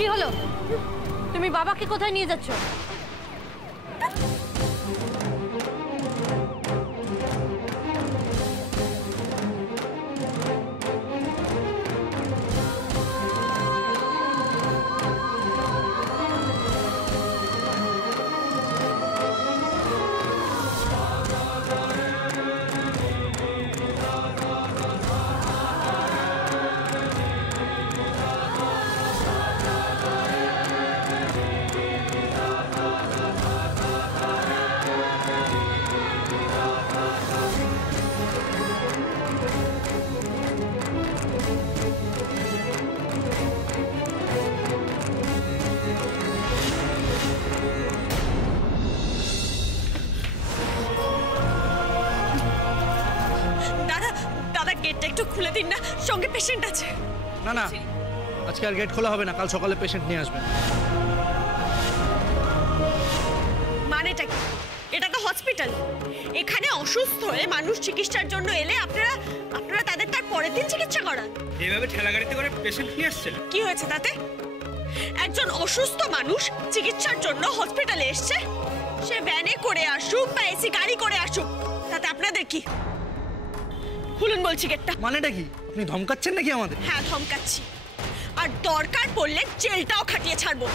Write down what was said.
কি হলো? তুমি বাবাকে কোথায় নিয়ে যাচ্ছ? একটু খুলে দিন না, সঙ্গে পেশেন্ট আছে। না না, আজকে আর গেট খোলা হবে না, কাল সকালে পেশেন্ট নিয়ে আসবেন। মানেটা কি? এটা তো হসপিটাল। এখানে অসুস্থ হয়ে মানুষ চিকিৎসার জন্য এলে আপনারা তাদের তার পরের দিন চিকিৎসা করান। এইভাবে ঠেলা গাড়িতে করে পেশেন্ট নিয়ে আসছেন? কি হয়েছে তাতে? একজন অসুস্থ মানুষ চিকিৎসার জন্য হসপিটালে এসছে, সে ভ্যানে করে আসুক বা এসি গাড়ি করে আসুক, তাতে আপনাদের কি? খুলুন বলছি গেটটা। মানেটা কি? আপনি ধমকাচ্ছেন নাকি আমাদের? হ্যাঁ ধমকাচ্ছি, আর দরকার পড়লে জেলটাও খাটিয়ে ছাড়বো।